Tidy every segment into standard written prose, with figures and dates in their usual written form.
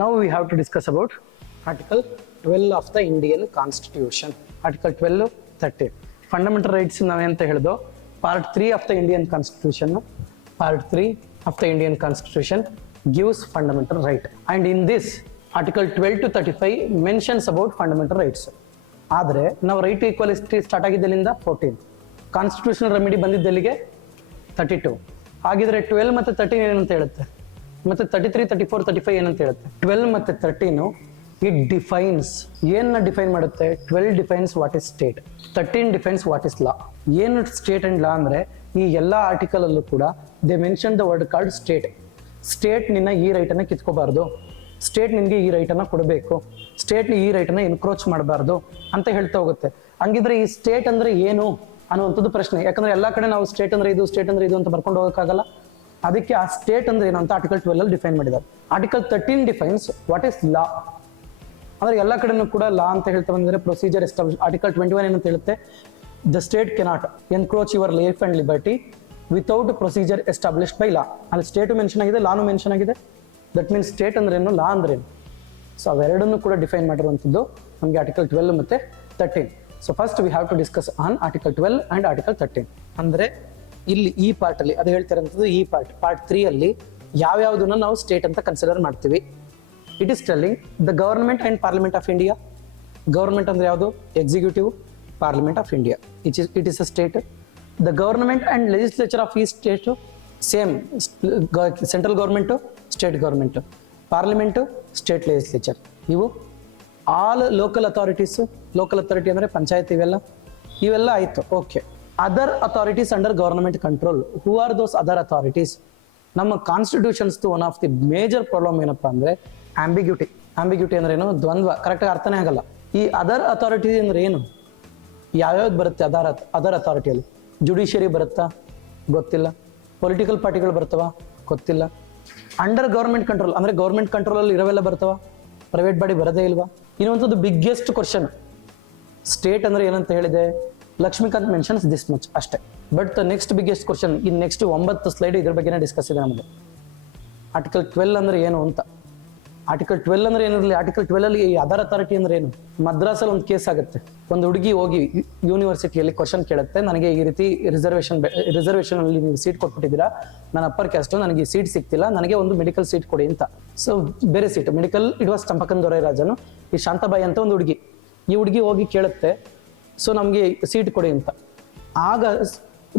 Now we have to discuss about Article 12 of the Indian Constitution. Article 12, 30. Fundamental rights ನಾವೇಂತ ಹೇಳಿದೋ Part 3 of the Indian Constitution. Part 3 of the Indian Constitution gives fundamental right. And in this, Article 12 to 35 mentions about fundamental rights. ಆದರೆ ನಾವು right to equality start ಆಗಿದ್ದೆಲ್ಲಿಂದ 14. Constitutional remedy ಬಂದಿದ್ದೆಲ್ಲಿಗೆ 32. ಹಾಗಿದ್ರೆ 12 ಮತ್ತು 13 ಏನಂತ ಹೇಳುತ್ತೆ, ಮತ್ತೆ 33, 34, 35 ಏನಂತ ಹೇಳುತ್ತೆ. 12 ಮತ್ತೆ 13 ಇಟ್ ಡಿಫೈನ್ಸ್, ಏನನ್ನ ಡಿಫೈನ್ ಮಾಡುತ್ತೆ. 12 defines what is state, 13 defines what is law. ಏನು ಸ್ಟೇಟ್ ಅಂಡ್ ಲಾ ಅಂದ್ರೆ ಈ ಎಲ್ಲ ಆರ್ಟಿಕಲ್ ಅಲ್ಲೂ ಕೂಡ they mention the word card state. State ನಿನ್ನ ಈ ರೈಟ್ ಅನ್ನ ಕಿತ್ಕೋಬಾರ್ದು, ಸ್ಟೇಟ್ ನಿನ್ಗೆ ಈ ರೈಟ್ ಅನ್ನ ಕೊಡಬೇಕು, ಸ್ಟೇಟ್ ಈ ರೈಟ್ ಅನ್ನ ಎನ್ಕ್ರೋಚ್ ಮಾಡಬಾರ್ದು ಅಂತ ಹೇಳ್ತಾ ಹೋಗುತ್ತೆ. ಹಂಗಿದ್ರೆ ಈ ಸ್ಟೇಟ್ ಅಂದ್ರೆ ಏನು ಅನ್ನುವಂಥದ್ದು ಪ್ರಶ್ನೆ. ಯಾಕಂದ್ರೆ ಎಲ್ಲಾ ಕಡೆ ನಾವು ಸ್ಟೇಟ್ ಅಂದ್ರೆ ಇದು, ಸ್ಟೇಟ್ ಅಂದ್ರೆ ಇದು ಅಂತ ಬರ್ಕೊಂಡು ಹೋಗಕ್ಕಾಗಲ್ಲ. ಅದಕ್ಕೆ ಆ ಸ್ಟೇಟ್ ಅಂದ್ರೆ ಏನು ಅಂತ ಆರ್ಟಿಕಲ್ 12 ಅಲ್ಲಿ ಡಿಫೈನ್ ಮಾಡಿದ್ದಾರೆ. ಆರ್ಟಿಕಲ್ 13 ಡಿಫೈನ್ಸ್ ವಾಟ್ ಇಸ್ ಲಾ. ಅಂದ್ರೆ ಎಲ್ಲಾ ಕಡೆನೂ ಕೂಡ ಲಾ ಅಂತ ಹೇಳ್ತಾ ಬಂದ್ರೆ ಪ್ರೊಸೀಜರ್ ಎಸ್ಟಾಬ್ಲಿಷ್. ಆರ್ಟಿಕಲ್ 21 ಏನಂತ ಹೇಳುತ್ತೆ, the state cannot encroach your life and liberty without procedure established by ಲಾ. ಅಲ್ಲಿ ಸ್ಟೇಟು ಮೆನ್ಷನ್ ಆಗಿದೆ, ಲಾನು ಮೆನ್ಷನ್ ಆಗಿದೆ. ದಟ್ ಮೀನ್ಸ್ ಸ್ಟೇಟ್ ಅಂದ್ರೆ ಏನು, ಲಾ ಅಂದ್ರೆ ಏನು. ಸೊ ಅವೆರಡನ್ನು ಕೂಡ ಡಿಫೈನ್ ಮಾಡಿರುವಂಥದ್ದು ನಮಗೆ ಆರ್ಟಿಕಲ್ 12 ಮತ್ತೆ 13. So first we have to discuss on article 12 and article 13. ಅಂದ್ರೆ ಇಲ್ಲಿ ಈ ಪಾರ್ಟ್ ಅಲ್ಲಿ ಅದು ಹೇಳ್ತಿರೋಂಥದ್ದು, ಈ ಪಾರ್ಟ್ 3 ಅಲ್ಲಿ ಯಾವ್ಯಾವುದನ್ನ ನಾವು ಸ್ಟೇಟ್ ಅಂತ ಕನ್ಸಿಡರ್ ಮಾಡ್ತೀವಿ. It is telling the government and parliament of India. Government ಅಂದ್ರೆ ಯಾವುದು, executive, parliament of India it is a state. The government and legislature of ಈ state same, central government, state government, parliament, state legislature. ಇವು all local authorities. Local authority ಅಂದರೆ ಪಂಚಾಯತ್, ಇವೆಲ್ಲ ಆಯಿತು. Okay, other authorities under government control. Who are those other authorities? ನಮ್ಮ constitution's one of the major problem ಏನಪ್ಪಾ ಅಂದರೆ ambiguity. Ambiguity ಅಂದ್ರೆ ಏನು, ದ್ವಂದ್ವ, ಕರೆಕ್ಟಾಗಿ ಅರ್ಥನೇ ಆಗಲ್ಲ. ಈ ಅದರ್ ಅಥಾರಿಟಿ ಅಂದ್ರೆ ಏನು, ಯಾವ್ಯಾವ್ದು ಬರುತ್ತೆ ಅದರ್ ಅಥಾರಿಟಿಯಲ್ಲಿ? ಜುಡಿಷಿಯರಿ ಬರುತ್ತಾ, ಗೊತ್ತಿಲ್ಲ. ಪೊಲಿಟಿಕಲ್ ಪಾರ್ಟಿಗಳು ಬರ್ತವಾ, ಗೊತ್ತಿಲ್ಲ. ಅಂಡರ್ ಗವರ್ಮೆಂಟ್ ಕಂಟ್ರೋಲ್ ಅಂದ್ರೆ ಗವರ್ಮೆಂಟ್ ಕಂಟ್ರೋಲ್ ಅಲ್ಲಿ ಇರೋವೆಲ್ಲ ಬರ್ತವಾ, ಪ್ರೈವೇಟ್ ಬಾಡಿ ಬರೋದೇ ಇಲ್ವಾ? ಇನ್ನೊಂದು ಬಿಗ್ಗೆಸ್ಟ್ ಕ್ವಶನ್, ಸ್ಟೇಟ್ ಅಂದ್ರೆ ಏನಂತ ಹೇಳಿದೆ, ಲಕ್ಷ್ಮೀಕಾಂತ್ ಮೆನ್ಷನ್ಸ್ ದಿಸ್ ಮಚ್ ಅಷ್ಟೇ. But next biggest question, in next 9 slide ಇದ್ರ ಬಗ್ಗೆನೇ ಡಿಸ್ಕಸ್ ಇದೆ ನಮಗೆ. ಆರ್ಟಿಕಲ್ 12 ಅಂದ್ರೆ ಏನು ಅಂತ. ಆರ್ಟಿಕಲ್ 12 ಅಂದ್ರೆ ಏನಿರಲಿ, ಆರ್ಟಿಕಲ್ 12 ಅಲ್ಲಿ ಅದರ್ ಅಥಾರಿಟಿ ಅಂದ್ರೆ ಏನು? ಮದ್ರಾಸಲ್ಲಿ ಒಂದು ಕೇಸ್ ಆಗುತ್ತೆ. ಒಂದು ಹುಡುಗಿ ಹೋಗಿ ಯೂನಿವರ್ಸಿಟಿಯಲ್ಲಿ ಕ್ವಶನ್ ಕೇಳುತ್ತೆ, ನನಗೆ ಈ ರೀತಿ ರಿಸರ್ವೇಷನ್ ಅಲ್ಲಿ ನೀವು ಸೀಟ್ ಕೊಟ್ಬಿಟ್ಟಿದ್ದೀರಾ, ನಾನು ಅಪ್ಪರ್ ಕ್ಯಾಸ್ಟ್, ನನಗೆ ಸೀಟ್ ಸಿಗ್ತಿಲ್ಲ, ನನಗೆ ಒಂದು ಮೆಡಿಕಲ್ ಸೀಟ್ ಕೊಡಿ ಅಂತ. ಸೊ ಬೇರೆ ಸೀಟ್ ಮೆಡಿಕಲ್, ಇಟ್ ವಾಸ್ ಚಂಪಕನ್ ದೊರೈರಾಜನು. ಈ ಶಾಂತಾಬಾಯಿ ಅಂತ ಒಂದು ಹುಡುಗಿ, ಈ ಹುಡುಗಿ ಹೋಗಿ ಕೇಳುತ್ತೆ, ಸೊ ನಮಗೆ ಸೀಟ್ ಕೊಡಿ ಅಂತ. ಆಗ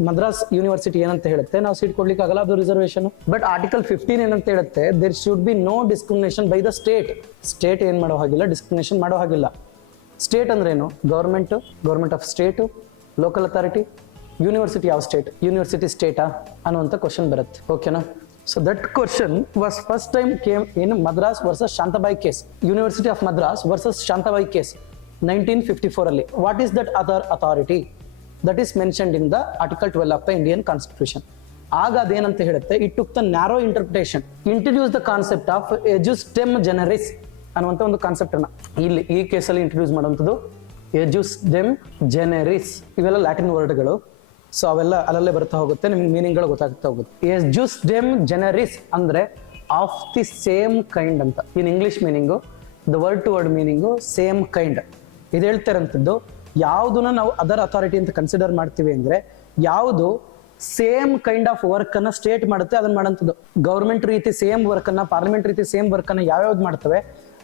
ಮದ್ರಾಸ್ ಯೂನಿವರ್ಸಿಟಿ ಏನಂತ ಹೇಳುತ್ತೆ, ನಾವು ಸೀಟ್ ಕೊಡ್ಲಿಕ್ಕೆ ಆಗಲ್ಲ, ಅದು ರಿಸರ್ವೇಷನ್. ಬಟ್ ಆರ್ಟಿಕಲ್ 15 ಏನಂತ ಹೇಳುತ್ತೆ, there should be no discrimination by the state. State ಏನ್ ಮಾಡೋ ಹಾಗಿಲ್ಲ, ಡಿಸ್ಕ್ರಿಮಿನೇಷನ್ ಮಾಡೋ ಹಾಗಿಲ್ಲ. ಸ್ಟೇಟ್ ಅಂದ್ರೆ ಏನು, government of state, local authority. University ಯಾವ ಸ್ಟೇಟ್, ಯೂನಿವರ್ಸಿಟಿ ಸ್ಟೇಟಾ ಅನ್ನುವಂಥ ಕ್ವಶನ್ ಬರುತ್ತೆ. ಓಕೆನಾ? So that question was first time came in Madras versus Shantabai case. University of Madras versus Shantabai case 1954 ಅಲ್ಲಿ. What is that other authority? That is mentioned in the article 12 of the Indian constitution. ಆಗ ಅದೇನಂತ ಹೇಳುತ್ತೆ, it took the narrow interpretation, introduce the concept of ejusdem generis ಅನ್ನುವಂಥ ಒಂದು concept ಅನ್ನ ಇಲ್ಲಿ ಈ ಕೇಸಲ್ಲಿ ಇಂಟ್ರಡ್ಯೂಸ್ ಮಾಡುವಂಥದ್ದು. ಎಜುಸ್ ಡೆಮ್ ಜನರಿಸ್ ಇವೆಲ್ಲ ಲ್ಯಾಟಿನ್ ವರ್ಡ್ಗಳು. ಸೊ ಅವೆಲ್ಲ ಅಲ್ಲಲ್ಲೇ ಬರ್ತಾ ಹೋಗುತ್ತೆ, ನಿಮ್ಗೆ ಮೀನಿಂಗ್ಗಳು ಗೊತ್ತಾಗ್ತಾ ಹೋಗುತ್ತೆ. ಎಜುಸ್ ಡೆಮ್ ಜನರಿಸ್ ಅಂದ್ರೆ ಆಫ್ ದಿ ಸೇಮ್ ಕೈಂಡ್ ಅಂತ. In English meaning, the word to word meaning same kind. ಇದು ಹೇಳ್ತಿರೋಂಥದ್ದು, ಯಾವುದನ್ನ ನಾವು ಅದರ್ ಅಥಾರಿಟಿ ಅಂತ ಕನ್ಸಿಡರ್ ಮಾಡ್ತೀವಿ ಅಂದ್ರೆ ಯಾವುದು ಸೇಮ್ ಕೈಂಡ್ ಆಫ್ ವರ್ಕ್ ಅನ್ನ ಸ್ಟೇಟ್ ಮಾಡುತ್ತೆ, ಅದನ್ನ ಮಾಡೋಂಥದ್ದು. ಗವರ್ಮೆಂಟ್ ರೀತಿ ಸೇಮ್ ವರ್ಕ್ ಅನ್ನ, ಪಾರ್ಲಿಮೆಂಟ್ ರೀತಿ ಸೇಮ್ ವರ್ಕ್ ಅನ್ನ ಯಾವ್ಯಾವ್ದು ಮಾಡ್ತವೆ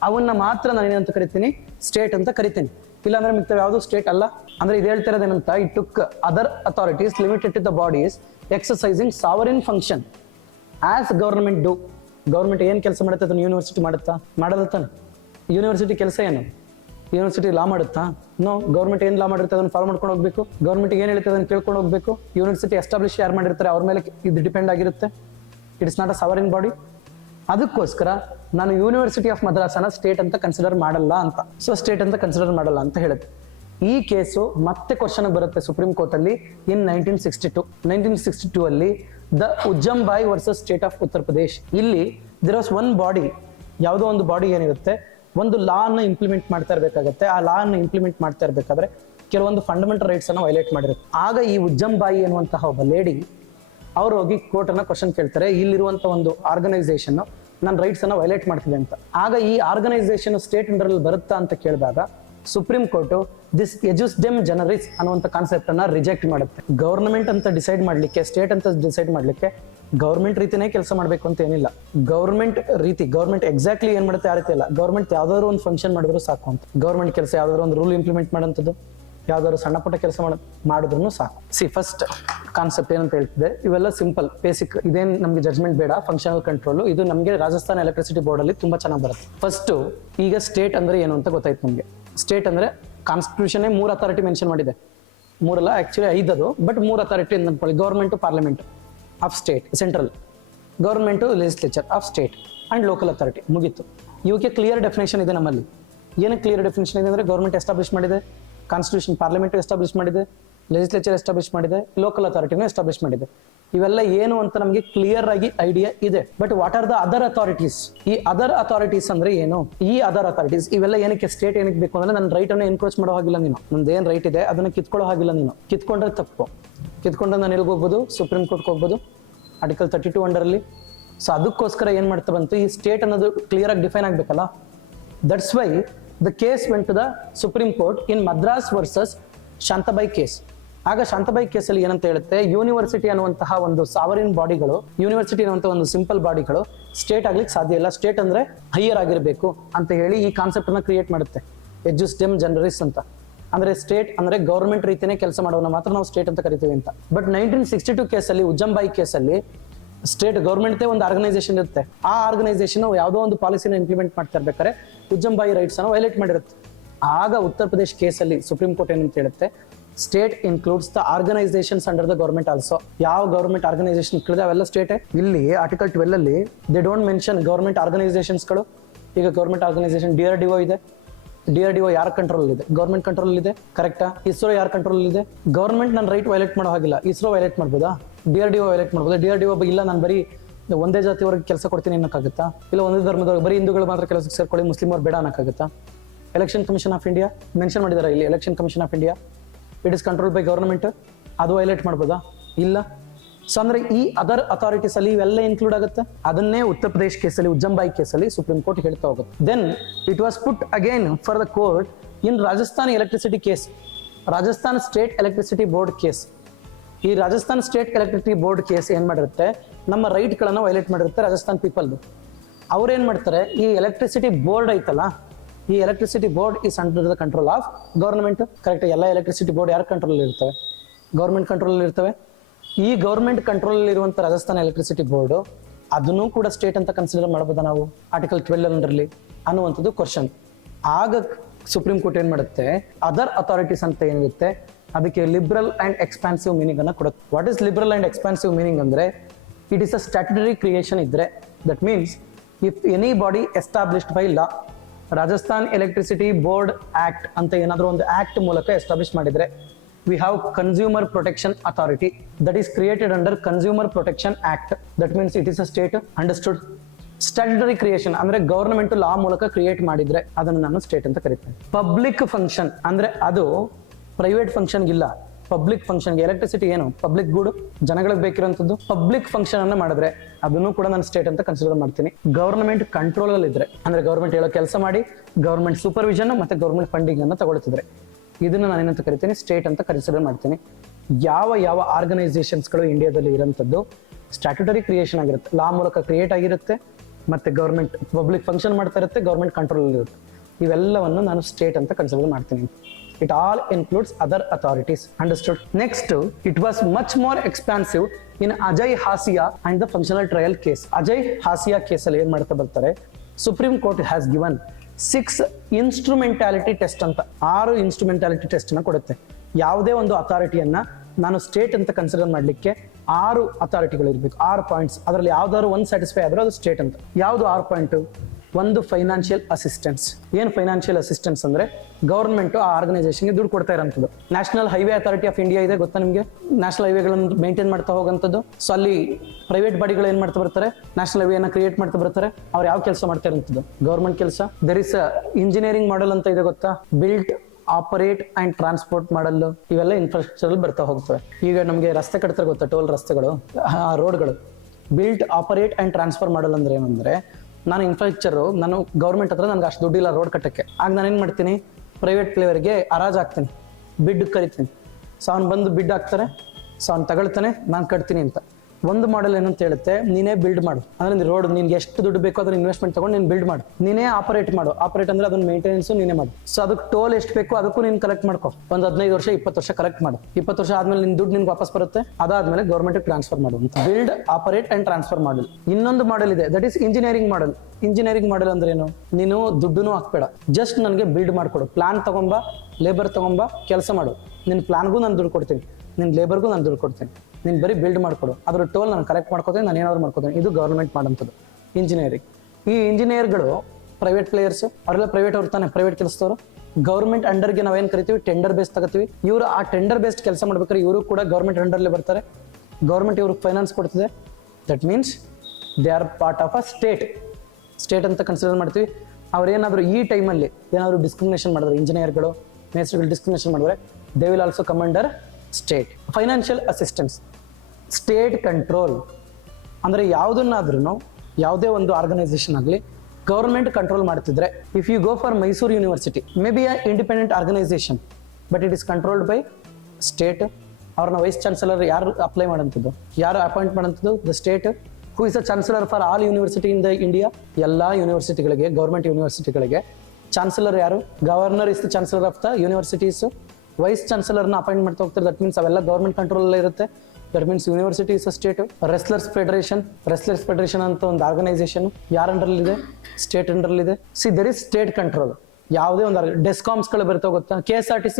ಅವನ್ನ ಮಾತ್ರ ನಾನು ಏನಂತ ಕರಿತೀನಿ, ಸ್ಟೇಟ್ ಅಂತ ಕರಿತೀನಿ. ಇಲ್ಲಾಂದ್ರೆ ಮಿಕ್ತಾವ ಯಾವುದು ಸ್ಟೇಟ್ ಅಲ್ಲ. ಅಂದ್ರೆ ಇದು ಹೇಳ್ತಿರೋದೇನಂತ, it took other authorities limited to the bodies exercising sovereign function as government do. Government ಏನ್ ಕೆಲಸ ಮಾಡುತ್ತೆ ಅದನ್ನ ಯೂನಿವರ್ಸಿಟಿ ಮಾಡುತ್ತಾ, ಮಾಡಲ್ಲ ತಾನೆ. ಯೂನಿವರ್ಸಿಟಿ ಕೆಲಸ ಏನು, ಯೂನಿವರ್ಸಿಟಿ ಲಾ ಮಾಡುತ್ತಾ? ನೋ. ಗೌರ್ಮೆಂಟ್ ಏನ್ ಲಾ ಮಾಡಿರುತ್ತೆ ಅದನ್ನ ಫಾಲೋ ಮಾಡ್ಕೊಂಡು ಹೋಗ್ಬೇಕು. ಗೌರ್ಮೆಂಟ್ ಏನ್ ಹೇಳುತ್ತೆ ಅದನ್ನ ಕೇಳ್ಕೊಂಡು ಹೋಗ್ಬೇಕು. ಯೂನಿವರ್ಸಿಟಿ ಎಸ್ಟಾಬ್ಲಿಷ್ ಯಾರು ಮಾಡಿರ್ತಾರೆ ಅವ್ರ ಮೇಲೆ ಇದು ಡಿಪೆಂಡ್ ಆಗಿರುತ್ತೆ. It's not a sovereign body. ಅದಕ್ಕೋಸ್ಕರ ನಾನು ಯೂನಿವರ್ಸಿಟಿ ಆಫ್ ಮದ್ರಾಸನ ಸ್ಟೇಟ್ ಅಂತ ಕನ್ಸಿಡರ್ ಮಾಡಲ್ಲ ಅಂತ. ಸೊ ಸ್ಟೇಟ್ ಅಂತ ಕನ್ಸಿಡರ್ ಮಾಡಲ್ಲ ಅಂತ ಹೇಳುತ್ತೆ. ಈ ಕೇಸು ಮತ್ತೆ ಕ್ವಶನ್ ಬರುತ್ತೆ ಸುಪ್ರೀಂ ಕೋರ್ಟ್ ಅಲ್ಲಿ ಇನ್ 1962 ಅಲ್ಲಿ, the ಉಜ್ಜಂಬಾಯಿ versus state of Uttar Pradesh. ಇಲ್ಲಿ ದೇರ್ ವಾಸ್ ಒನ್ ಬಾಡಿ, ಯಾವುದೋ ಒಂದು ಬಾಡಿ ಏನಿರುತ್ತೆ, ಒಂದು ಲಾ ಅನ್ನು ಇಂಪ್ಲಿಮೆಂಟ್ ಮಾಡ್ತಾ ಇರಬೇಕಾಗತ್ತೆ. ಆ ಲಾ ಅನ್ನು ಇಂಪ್ಲಿಮೆಂಟ್ ಮಾಡ್ತಾ ಇರಬೇಕಾದ್ರೆ ಕೆಲವೊಂದು ಫಂಡಮೆಂಟಲ್ ರೈಟ್ಸ್ ಅನ್ನು ವೈಲೇಟ್ ಮಾಡಿರುತ್ತೆ. ಆಗ ಈ ಉಜ್ಜಂಬಾಯಿ ಅನ್ನುವಂತಹ ಒಬ್ಬ ಲೇಡಿ ಅವ್ರು ಹೋಗಿ ಕೋರ್ಟ್ ಅನ್ನ ಕ್ವಶನ್ ಕೇಳ್ತಾರೆ, ಇಲ್ಲಿರುವಂತ ಒಂದು ಆರ್ಗನೈಸೇಷನ್ ನನ್ನ ರೈಟ್ಸ್ ಅನ್ನ ವೈಲೇಟ್ ಮಾಡ್ತಿದೆ ಅಂತ. ಆಗ ಈ ಆರ್ಗನೈಸೇಷನ್ ಸ್ಟೇಟ್ ಅಂಡರ್ ಅಲ್ಲಿ ಬರುತ್ತಾ ಅಂತ ಕೇಳಿದಾಗ ಸುಪ್ರೀಂ ಕೋರ್ಟ್ ದಿಸ್ ಎಜುಸ್ಡೆಮ್ ಜನರಿಸ್ ಅನ್ನುವಂಥ ಕಾನ್ಸೆಪ್ಟ್ ಅನ್ನ ರಿಜೆಕ್ಟ್ ಮಾಡುತ್ತೆ. ಗವರ್ನಮೆಂಟ್ ಅಂತ ಡಿಸೈಡ್ ಮಾಡ್ಲಿಕ್ಕೆ, ಸ್ಟೇಟ್ ಅಂತ ಡಿಸೈಡ್ ಮಾಡ್ಲಿಕ್ಕೆ ಗೌರ್ಮೆಂಟ್ ರೀತಿನೇ ಕೆಲಸ ಮಾಡಬೇಕು ಅಂತ ಏನಿಲ್ಲ. ಗೌರ್ಮೆಂಟ್ ಎಕ್ಸಾಕ್ಟ್ಲಿ ಏನ್ ಮಾಡುತ್ತೆ ಆ ರೀತಿ ಇಲ್ಲ. ಗೌರ್ಮೆಂಟ್ ಯಾವ್ದಾದ್ರು ಒಂದು ಫಂಕ್ಷನ್ ಮಾಡಿದ್ರು ಸಾಕು ಅಂತ. ಗೌರ್ಮೆಂಟ್ ಕೆಲಸ ಯಾವ್ದಾದ್ರು ಒಂದು ರೂಲ್ ಇಂಪ್ಲಿಮೆಂಟ್ ಮಾಡೋಂಥದ್ದು, ಯಾವ್ದಾದ್ರು ಸಣ್ಣ ಪುಟ್ಟ ಕೆಲಸ ಮಾಡಿದ್ರು ಸಾಕು. ಫಸ್ಟ್ ಕಾನ್ಸೆಪ್ಟ್ ಏನಂತ ಹೇಳ್ತಿದೆ, ಇವೆಲ್ಲ ಸಿಂಪಲ್ ಬೇಸಿಕ್, ಇದೇನ್ ನಮ್ಗೆ ಜಜ್ಮೆಂಟ್ ಬೇಡ. ಫಂಕ್ಷನಲ್ ಕಂಟ್ರೋಲ್ ಇದು ನಮಗೆ ರಾಜಸ್ಥಾನ ಎಲೆಕ್ಟ್ರಿಸಿಟಿ ಬೋರ್ಡ್ ಅಲ್ಲಿ ತುಂಬಾ ಚೆನ್ನಾಗಿ ಬರುತ್ತೆ. ಫಸ್ಟ್ ಈಗ ಸ್ಟೇಟ್ ಅಂದ್ರೆ ಏನು ಅಂತ ಗೊತ್ತಾಯ್ತು ನಮಗೆ. ಸ್ಟೇಟ್ ಅಂದ್ರೆ ಕಾನ್ಸ್ಟಿಟ್ಯೂಷನ್ 3 ಅಥಾರಿಟಿ ಮೆನ್ಷನ್ ಮಾಡಿದೆ. 3 ಅಲ್ಲ, ಆಕ್ಚುಲಿ 5 ಅದು, ಬಟ್ 3 ಅಥಾರಿಟಿ ಅಂತ ಅನ್ಕೊಳ್ಳಿ. Government parliament of state, central government legislature of state and local authority, ಮುಗೀತು. ಇವಕ್ಕೆ ಕ್ಲಿಯರ್ ಡೆಫಿನೇಷನ್ ಇದೆ ನಮ್ಮಲ್ಲಿ. ಏನಕ್ಕೆ ಕ್ಲಿಯರ್ ಡೆಫಿನೇಷನ್ ಇದೆ ಅಂದ್ರೆ ಗೌರ್ಮೆಂಟ್ ಎಸ್ಟಾಬ್ಲಿಷ್ ಮಾಡಿದೆ, ಕಾನ್ಸ್ಟಿಟ್ಯೂಷನ್ ಪಾರ್ಲಿಮೆಂಟ್ ಎಸ್ಟಾಬ್ಲಿಷ್ ಮಾಡಿದೆ, ಲೆಜಿಸ್ಲೇಚರ್ ಎಸ್ಟಾಬ್ಲಿಷ್ ಮಾಡಿದೆ, ಲೋಕಲ್ ಅಥಾರಿಟಿನೂ ಎಸ್ಟಾಬ್ಲಿಷ್ ಮಾಡಿದೆ. ಇವೆಲ್ಲ ಏನು ಅಂತ ನಮಗೆ ಕ್ಲಿಯರ್ ಆಗಿ ಐಡಿಯಾ ಇದೆ. But what are the other authorities? ಈ ಅದರ್ ಅಥಾರಿಟೀಸ್ ಅಂದ್ರೆ ಏನು? ಈ ಅದರ್ ಅಥಾರಿಟೀಸ್ ಇವೆಲ್ಲ ಏನಕ್ಕೆ ಸ್ಟೇಟ್ ಏನಕ್ಕೆ ಬೇಕು ಅಂದ್ರೆ ನನ್ನ ರೈಟ್ ಅನ್ನು ಎನ್ಕ್ರೋಚ್ ಮಾಡೋ ಹಾಗಿಲ್ಲ ನೀನು. ನಂದು ಏನ್ ರೈಟ್ ಇದೆ ಅದನ್ನ ಕಿತ್ಕೊಳ್ಳೋ ಹಾಗಿಲ್ಲ ನೀನು. ಕಿತ್ಕೊಂಡ್ರೆ ತಪ್ಪು. ಕಿತ್ಕೊಂಡ್ರೆ ನಾನು ಎಲ್ಲಿಗೆ ಹೋಗ್ಬೋದು? ಸುಪ್ರೀಂ ಕೋರ್ಟ್ಗೆ ಹೋಗ್ಬೋದು, ಆರ್ಟಿಕಲ್ 32 ಅಂಡರಲ್ಲಿ. ಸೊ ಅದಕ್ಕೋಸ್ಕರ ಏನ್ ಮಾಡ್ತಾ ಬಂತು, ಈ ಸ್ಟೇಟ್ ಅನ್ನೋದು ಕ್ಲಿಯರ್ ಆಗಿ ಡಿಫೈನ್ ಆಗ್ಬೇಕಲ್ಲ. That's why the case went to the supreme Court in Madras versus Shantabai case. ಆಗ ಶಾಂತಾಬಾಯಿ ಕೇಸಲ್ಲಿ ಏನಂತ ಹೇಳುತ್ತೆ, ಯೂನಿವರ್ಸಿಟಿ ಅನ್ನುವಂತಹ ಒಂದು ಸಾವರಿನ್ ಬಾಡಿಗಳು, ಯೂನಿವರ್ಸಿಟಿ ಅನ್ನುವಂಥ ಒಂದು ಸಿಂಪಲ್ ಬಾಡಿಗಳು ಸ್ಟೇಟ್ ಆಗ್ಲಿಕ್ಕೆ ಸಾಧ್ಯ ಇಲ್ಲ, ಸ್ಟೇಟ್ ಅಂದ್ರೆ ಹೈಯರ್ ಆಗಿರಬೇಕು ಅಂತ ಹೇಳಿ ಈ ಕಾನ್ಸೆಪ್ಟ್ ಅನ್ನ ಕ್ರಿಯೇಟ್ ಮಾಡುತ್ತೆ, ಎಜುಸ್ಡೆಮ್ ಜನರಿಸ್ ಅಂತ. ಅಂದ್ರೆ ಸ್ಟೇಟ್ ಅಂದ್ರೆ ಗೌರ್ಮೆಂಟ್ ರೀತಿನೇ ಕೆಲಸ ಮಾಡೋನ ಮಾತ್ರ ನಾವು ಸ್ಟೇಟ್ ಅಂತ ಕರಿತೀವಿ ಅಂತ. ಬಟ್ 1962 ಕೇಸಲ್ಲಿ, ಉಜ್ಜಂಬಾಯಿ ಕೇಸಲ್ಲಿ ಸ್ಟೇಟ್ ಗೌರ್ಮೆಂಟ್ದೇ ಒಂದು ಆರ್ಗನೈಸೇಷನ್ ಇರುತ್ತೆ. ಆ ಆರ್ಗನೈಸೇಷನ್ ಯಾವುದೋ ಒಂದು ಪಾಲಿಸಿನ ಇಂಪ್ಲಿಮೆಂಟ್ ಮಾಡ್ತಾ ಇರ್ಬೇಕಾದ್ರೆ ಉಜ್ಜಂಬಾಯಿ ರೈಟ್ಸ್ ಅನ್ನು ವೈಲೇಟ್ ಮಾಡಿರುತ್ತೆ. ಆಗ ಉತ್ತರ ಪ್ರದೇಶ್ ಕೇಸಲ್ಲಿ ಸುಪ್ರೀಂ ಕೋರ್ಟ್ ಏನಂತ ಹೇಳುತ್ತೆ, state includes the organisations under the government also. ಯಾವ ಗೌರ್ಮೆಂಟ್ ಆರ್ಗನೈಸೇಷನ್ ಇರ್ತದೆ ಅವೆಲ್ಲ ಸ್ಟೇಟ್. ಇಲ್ಲಿ ಆರ್ಟಿಕಲ್ 12 ಅಲ್ಲಿ ದೇ ಡೋಂಟ್ ಮೆನ್ಷನ್ ಗೌರ್ಮೆಂಟ್ ಆರ್ಗನೈಸೇಷನ್ಸ್ಗಳು. ಈಗ ಗೌರ್ಮೆಂಟ್ ಆರ್ಗನೈಸೇಷನ್ DRDO ಇದೆ. DRDO ಯಾರ ಕಂಟ್ರೋಲ್ ಇದೆ? ಗೌರ್ಮೆಂಟ್ ಕಂಟ್ರೋಲ್ ಇದೆ, ಕರೆಕ್ಟಾ? ಇಸ್ರೋ ಯಾರ ಕಂಟ್ರೋಲ್ ಇದೆ? ಗೌರ್ಮೆಂಟ್ ನನ್ನ ರೈಟ್ ವೈಲೇಟ್ ಮಾಡೋ ಹಾಗಿಲ್ಲ. ಇಸ್ರೋ ವೈಲೇಟ್ ಮಾಡ್ಬೋದಾ? DRDO ವೈಲೇಟ್ ಮಾಡ್ಬೋದಾ? DRDO ಇಲ್ಲ ನಾನು ಬರೀ ಒಂದೇ ಜಾತಿಯವ್ರಿಗೆ ಕೆಲಸ ಕೊಡ್ತೀನಿ ಅನ್ನೋಕ್ಕಾಗುತ್ತಾ? ಇಲ್ಲ ಒಂದೇ ಧರ್ಮದವ್ರಿಗೆ, ಬರೀ ಹಿಂದೂಗಳು ಮಾತ್ರ ಕೆಲಸಕ್ಕೆ ಸೇರ್ಕೊಳ್ಳಿ, ಮುಸ್ಲಿಂ ಅವ್ರು ಬೇಡ ಅನ್ನೋಕ್ಕಾಗುತ್ತಾ? Election commission of India mention ಮಾಡಿದಾರೆ ಇಲ್ಲಿ. Election commission of India it is control by government, ಅದು ವೈಲೇಟ್ ಮಾಡ್ಬೋದಾ? ಇಲ್ಲ. ಸೊ ಅಂದ್ರೆ ಈ ಅದರ್ ಅಥಾರಿಟೀಸ್ ಅಲ್ಲಿ ಇವೆಲ್ಲ ಇನ್ಕ್ಲೂಡ್ ಆಗುತ್ತೆ. ಅದನ್ನೇ ಉತ್ತರ ಪ್ರದೇಶ್ ಕೇಸಲ್ಲಿ, ಉಜ್ಜಂಬಾಯಿ ಕೇಸಲ್ಲಿ ಸುಪ್ರೀಂ ಕೋರ್ಟ್ ಹೇಳ್ತಾ ಹೋಗುತ್ತೆ. Then it was put again for the court in Rajasthan electricity case, Rajasthan state electricity board case. ಈ Rajasthan state electricity board case ಏನ್ ಮಾಡಿರುತ್ತೆ, ನಮ್ಮ ರೈಟ್ ಗಳನ್ನ ವೈಲೇಟ್ ಮಾಡಿರುತ್ತೆ ರಾಜಸ್ಥಾನ್ ಪೀಪಲ್ದು. ಅವ್ರು ಏನ್ ಮಾಡ್ತಾರೆ, ಈ ಎಲೆಕ್ಟ್ರಿಸಿಟಿ ಬೋರ್ಡ್ ಐತಲ್ಲ, ಈ electricity board is under the control of government. Correct? ಎಲ್ಲ ಎಲೆಕ್ಟ್ರಿಸಿಟಿ ಬೋರ್ಡ್ ಯಾರ ಕಂಟ್ರೋಲ್ ಇರ್ತವೆ? ಗವರ್ಮೆಂಟ್ ಕಂಟ್ರೋಲ್ ಇರ್ತವೆ. ಈ ಗವರ್ಮೆಂಟ್ ಕಂಟ್ರೋಲ್ ಇರುವಂತ ರಾಜಸ್ಥಾನ ಎಲೆಕ್ಟ್ರಿಸಿಟಿ ಬೋರ್ಡ್ ಅದನ್ನು ಕೂಡ ಸ್ಟೇಟ್ ಅಂತ ಕನ್ಸಿಡರ್ ಮಾಡಬಹುದಾ ನಾವು ಆರ್ಟಿಕಲ್ 12 ಅಂಡರ್ಲಿ ಅನ್ನುವಂಥದ್ದು ಕ್ವಶನ್. ಆಗ ಸುಪ್ರೀಂ ಕೋರ್ಟ್ ಏನ್ ಮಾಡುತ್ತೆ, ಅದರ್ ಅಥಾರಿಟೀಸ್ ಅಂತ ಏನಿರುತ್ತೆ ಅದಕ್ಕೆ ಲಿಬರಲ್ ಅಂಡ್ ಎಕ್ಸ್ಪಾನ್ಸಿವ್ ಮೀನಿಂಗ್ ಅನ್ನ ಕೊಡುತ್ತೆ. What is liberal and expansive meaning ಅಂದ್ರೆ, it is a statutory creation ಇದ್ರೆ, that means if any body established by law, Rajasthan electricity board act ಅಂತ ಏನಾದರೂ ಒಂದು ಆಕ್ಟ್ ಮೂಲಕ ಎಸ್ಟಾಬ್ಲಿಷ್ ಮಾಡಿದ್ರೆ, we have consumer protection authority that is created under consumer protection act, that means it is a state. Understood? Statutory creation ಅಂದ್ರೆ government ಲಾ ಮೂಲಕ create ಮಾಡಿದ್ರೆ ಅದನ್ನು ನಾನು ಸ್ಟೇಟ್ ಅಂತ ಕರಿತೇನೆ. ಪಬ್ಲಿಕ್ ಫಂಕ್ಷನ್ ಅಂದ್ರೆ ಅದು ಪ್ರೈವೇಟ್ ಫಂಕ್ಷನ್ ಇಲ್ಲ, ಪಬ್ಲಿಕ್ ಫಂಕ್ಷನ್. ಎಲೆಕ್ಟ್ರಿಸಿಟಿ ಏನು ಪಬ್ಲಿಕ್ ಗೂಡ್, ಜನಗಳಿಗೆ ಬೇಕಿರುವಂತದ್ದು. ಪಬ್ಲಿಕ್ ಫಂಕ್ಷನ್ ಅನ್ನ ಮಾಡಿದ್ರೆ ಅದನ್ನು ಕೂಡ ನಾನು ಸ್ಟೇಟ್ ಅಂತ ಕನ್ಸಿಡರ್ ಮಾಡ್ತೀನಿ. ಗವರ್ನಮೆಂಟ್ ಕಂಟ್ರೋಲ್ ಅಲ್ಲಿ ಇದ್ರೆ, ಅಂದ್ರೆ ಗವರ್ನಮೆಂಟ್ ಹೇಳೋ ಕೆಲಸ ಮಾಡಿ ಗವರ್ನಮೆಂಟ್ ಸೂಪರ್ವಿಷನ್ ಮತ್ತೆ ಗವರ್ನಮೆಂಟ್ ಫಂಡಿಂಗ್ ಅನ್ನ ತಗೊಳ್ತಿದ್ರೆ, ಇದನ್ನ ನಾನು ಏನಂತ ಕರಿತೀನಿ, ಸ್ಟೇಟ್ ಅಂತ ಕನ್ಸಿಡರ್ ಮಾಡ್ತೀನಿ. ಯಾವ ಆರ್ಗನೈಸೇಷನ್ಸ್ಗಳು ಇಂಡಿಯಾದಲ್ಲಿ ಇರೋಂಥದ್ದು ಸ್ಟ್ಯಾಟ್ಯುಟರಿ ಕ್ರಿಯೇಷನ್ ಆಗಿರುತ್ತೆ, ಲಾ ಮೂಲಕ ಕ್ರಿಯೇಟ್ ಆಗಿರುತ್ತೆ, ಮತ್ತೆ ಗವರ್ಮೆಂಟ್ ಪಬ್ಲಿಕ್ ಫಂಕ್ಷನ್ ಮಾಡ್ತಾ ಇರುತ್ತೆ, ಗವರ್ಮೆಂಟ್ ಕಂಟ್ರೋಲ್ ಇರುತ್ತೆ, ಇವೆಲ್ಲವನ್ನು ನಾನು ಸ್ಟೇಟ್ ಅಂತ ಕನ್ಸಿಡರ್ ಮಾಡ್ತೀನಿ. It all includes other authorities. Understood? Next, it was much more expansive in Ajay Hasia and the functional trial case. Ajay Hasia ಕೇಸಲ್ಲಿ ಏನ್ ಮಾಡ್ತಾ ಬರ್ತಾರೆ, supreme court has given 6 instrumentality test ಅಂತ 6 ಇನ್ಸ್ಟ್ರುಮೆಂಟಾಲಿಟಿ ಟೆಸ್ಟ್ ನ ಕೊಡುತ್ತೆ. ಯಾವುದೇ ಒಂದು ಅಥಾರಿಟಿಯನ್ನ ನಾನು ಸ್ಟೇಟ್ ಅಂತ ಕನ್ಸಿಡರ್ ಮಾಡ್ಲಿಕ್ಕೆ 6 ಅಥಾರಿಟಿಗಳು ಇರಬೇಕು, 6 ಪಾಯಿಂಟ್ಸ್. ಅದರಲ್ಲಿ ಯಾವ್ದಾದ್ರು ಒಂದು ಸ್ಯಾಟಿಸ್ಫೈ ಆದ್ರೆ ಅದು ಸ್ಟೇಟ್ ಅಂತ. ಯಾವ್ದು 6 ಪಾಯಿಂಟ್? ಒಂದು ಫೈನಾನ್ಷಿಯಲ್ ಅಸಿಸ್ಟೆನ್ಸ್. ಏನು ಫೈನಾನ್ಷಿಯಲ್ ಅಸಿಸ್ಟೆನ್ಸ್ ಅಂದ್ರೆ, ಗವರ್ಮೆಂಟ್ ಆ ಆರ್ಗನೈಸೇಷನ್ಗೆ ದುಡ್ಡು ಕೊಡ್ತಾ ಇರೋಂಥದ್ದು. National highway authority of India ಇದೆ, ಗೊತ್ತಾ ನಿಮಗೆ? ನ್ಯಾಷನಲ್ ಹೈವೇಗಳನ್ನು ಮೇಂಟೈನ್ ಮಾಡ್ತಾ ಹೋಗುವಂಥದ್ದು. ಸೊ ಅಲ್ಲಿ ಪ್ರೈವೇಟ್ ಬಾಡಿಗಳು ಏನ್ ಮಾಡ್ತಾ ಬರ್ತಾರೆ, ನ್ಯಾಷನಲ್ ಹೈವೇನ ಕ್ರಿಯೇಟ್ ಮಾಡ್ತಾ ಬರ್ತಾರೆ. ಅವ್ರು ಯಾವ ಕೆಲಸ ಮಾಡ್ತಾ ಇರೋಂಥದ್ದು? ಗವರ್ಮೆಂಟ್ ಕೆಲಸ. ದರ್ ಇಸ್ ಇಂಜಿನಿಯರಿಂಗ್ ಮಾಡೆಲ್ ಅಂತ ಇದೆ, ಗೊತ್ತಾ? ಬಿಲ್ಟ್, ಆಪರೇಟ್ ಅಂಡ್ ಟ್ರಾನ್ಸ್ಪೋರ್ಟ್ ಮಾಡಲ್, ಇವೆಲ್ಲ ಇನ್ಫ್ರಾಸ್ಟ್ರಕ್ಚರ್ ಬರ್ತಾ ಹೋಗ್ತವೆ. ಈಗ ನಮಗೆ ರಸ್ತೆ ಕಟ್ತಾರೆ, ಗೊತ್ತಾ? ಟೋಲ್ ರಸ್ತೆಗಳು, ರೋಡ್ಗಳು. ಬಿಲ್ಟ್, ಆಪರೇಟ್ ಅಂಡ್ ಟ್ರಾನ್ಸ್ಫರ್ ಮಾಡಲ್ ಅಂದ್ರೆ ಏನಂದ್ರೆ, ನಾನು ಇನ್ಫ್ರಾಸ್ಟ್ರಕ್ಚರು ನಾನು ಗೌರ್ಮೆಂಟ್ ಹತ್ರ ನನಗೆ ಅಷ್ಟು ದುಡ್ಡಿಲ್ಲ ರೋಡ್ ಕಟ್ಟಕ್ಕೆ, ಆಗ ನಾನು ಏನು ಮಾಡ್ತೀನಿ, ಪ್ರೈವೇಟ್ ಪ್ಲೇಯರ್ಗೆ ಹರಾಜು ಹಾಕ್ತೀನಿ, ಬಿಡ್ ಕರಿತೀನಿ. ಸೊ ಅವ್ನು ಬಂದು ಬಿಡ್ ಹಾಕ್ತಾರೆ, ಸೊ ಅವ್ನು ತಗೊಳ್ತಾನೆ, ನಾನು ಕಟ್ತೀನಿ ಅಂತ. ಒಂದು ಮಾಡೆಲ್ ಏನಂತ ಹೇಳುತ್ತೆ, ನೀನೇ ಬಿಲ್ಡ್ ಮಾಡು ಅಂದ್ರೆ ರೋಡ್ ನಿನ್ಗೆ ಎಷ್ಟು ದುಡ್ಡು ಬೇಕೋ ಅದನ್ನ ಇನ್ವೆಸ್ಟ್ಮೆಂಟ್ ತಗೊಂಡು ನೀನು ಬಿಲ್ಡ್ ಮಾಡು, ನೀನೇ ಆಪರೇಟ್ ಮಾಡು. ಆಪರೇಟ್ ಅಂದ್ರೆ ಅದನ್ನ ಮೇಂಟೆನೆನ್ಸ್ ನೀನೇ ಮಾಡು. ಸೊ ಅದಕ್ಕೆ ಟೋಲ್ ಎಷ್ಟು ಬೇಕೋ ಅದಕ್ಕೂ ನೀನು ಕಲೆಕ್ಟ್ ಮಾಡ್ಕೋ. ಒಂದು 15 ವರ್ಷ 20 ವರ್ಷ ಕಲೆಕ್ಟ್ ಮಾಡು. 20 ವರ್ಷ ಆದ್ಮೇಲೆ ನಿನ್ ದುಡ್ಡು ನಿನ್ಗೆ ವಾಪಸ್ ಬರುತ್ತೆ, ಅದಾದ್ಮೇಲೆ ಗೌರ್ಮೆಂಟ್ ಟ್ರಾನ್ಸ್ಫರ್ ಮಾಡು ಅಂತ. ಬಿಲ್ಡ್, ಆಪರೇಟ್ ಅಂಡ್ ಟ್ರಾನ್ಸ್ಫರ್ ಮಾಡಲ್. ಇನ್ನೊಂದು ಮಾಡೆಲ್ ಇದೆ, that is engineering model. Engineering model ಅಂದ್ರೆ ಏನು, ನೀನು ದುಡ್ಡುನು ಹಾಕ್ಬೇಡ, ಜಸ್ಟ್ ನನಗೆ ಬಿಲ್ಡ್ ಮಾಡ್ಕೊಡು. ಪ್ಲಾನ್ ತಗೊಂಬ, ಲೇಬರ್ ತಗೊಂಬ, ಕೆಲಸ ಮಾಡು. ನಿನ್ನ ಪ್ಲಾನ್ಗೂ ನಾನು ದುಡ್ಡು ಕೊಡ್ತೀನಿ, ನಿನ್ನ ಲೇಬರ್ಗೂ ನಾನು ದುಡ್ಡು ಕೊಡ್ತೀನಿ, ನೀನು ಬರೀ ಬಿಲ್ಡ್ ಮಾಡ್ಕೊಡು, ಅದ್ರ ಟೋಲ್ ನಾನು ಕರೆಕ್ಟ್ ಮಾಡ್ಕೋತೀನಿ, ನಾನು ಏನಾದ್ರು ಮಾಡ್ಕೋತೀನಿ. ಇದು ಗೌರ್ಮೆಂಟ್ ಮಾಡೋಂಥದ್ದು ಇಂಜಿನಿಯರಿಂಗ್. ಈ ಇಂಜಿನಿಯರ್ಗಳು ಪ್ರೈವೇಟ್ ಪ್ಲೇಯರ್ಸ್, ಅವರೆಲ್ಲ ಪ್ರೈವೇಟ್ ಅವ್ರು ತಾನೆ, ಪ್ರೈವೇಟ್ ಕೆಲಸದವರು. ಗೌರ್ಮೆಂಟ್ ಅಂಡರ್ಗೆ ನಾವೇನು ಕರಿತೀವಿ, ಟೆಂಡರ್ ಬೇಸ್ ತಗೋತೀವಿ. ಇವರು ಆ ಟೆಂಡರ್ ಬೇಸ್ಡ್ ಕೆಲಸ ಮಾಡ್ಬೇಕಾದ್ರೆ ಇವರು ಕೂಡ ಗೌರ್ಮೆಂಟ್ ಅಂಡರ್ಲಿ ಬರ್ತಾರೆ. ಗೌರ್ಮೆಂಟ್ ಇವ್ರಿಗೆ ಫೈನಾನ್ಸ್ ಕೊಡ್ತಿದೆ. That means they are part of a state ಅಂತ ಕನ್ಸಿಡರ್ ಮಾಡ್ತೀವಿ. ಅವ್ರೇನಾದ್ರು ಈ ಟೈಮಲ್ಲಿ ಏನಾದ್ರು ಡಿಸ್ಕ್ರಿಮಿನೇಷನ್ ಮಾಡಿದ್ರೆ, ಇಂಜಿನಿಯರ್ಗಳು ಮೇಸ್ಟ್ರಿಗಳು ಡಿಸ್ಕ್ರಿಮಿನೇಷನ್ ಮಾಡಿದ್ರೆ, they will also come under state. Financial assistance, state control ಅಂದರೆ ಯಾವುದನ್ನಾದ್ರೂ ಯಾವುದೇ ಒಂದು ಆರ್ಗನೈಸೇಷನ್ ಆಗಲಿ ಗೌರ್ಮೆಂಟ್ ಕಂಟ್ರೋಲ್ ಮಾಡ್ತಿದ್ರೆ, if you go for Mysuru university, may be a independent organisation but it is controlled by state. ಅವ್ರನ್ನ ವೈಸ್ ಚಾನ್ಸಲರ್ ಯಾರು apply ಮಾಡೋಂಥದ್ದು, ಯಾರು appoint ಮಾಡೋಂಥದ್ದು, the state. Who is a chancellor for all university in the India. ಎಲ್ಲ ಯೂನಿವರ್ಸಿಟಿಗಳಿಗೆ, government ಯೂನಿವರ್ಸಿಟಿಗಳಿಗೆ chancellor ಯಾರು, governor is the chancellor of the universities. Vice ಚಾನ್ಸಲರ್ನ appoint ಮಾಡ್ತಾ ಹೋಗ್ತಾರೆ. ದಟ್ ಮೀನ್ಸ್ ಅವೆಲ್ಲ ಗೌರ್ಮೆಂಟ್ ಕಂಟ್ರೋಲ್ ಇರುತ್ತೆ. That means university is a state. Wrestlers federation ಅಂತ ಒಂದು ಆರ್ಗನೈಸೇಷನ್ ಯಾರ ಅಂಡರ್ಲಿದೆ, ಸ್ಟೇಟ್ ಅಂಡರ್ಲಿದೆ. See there is state control. ಯಾವುದೇ ಒಂದು ಡೆಸ್ಕಾಮ್ಸ್ಗಳು ಬರ್ತಾ ಹೋಗುತ್ತಾ, KSRTC,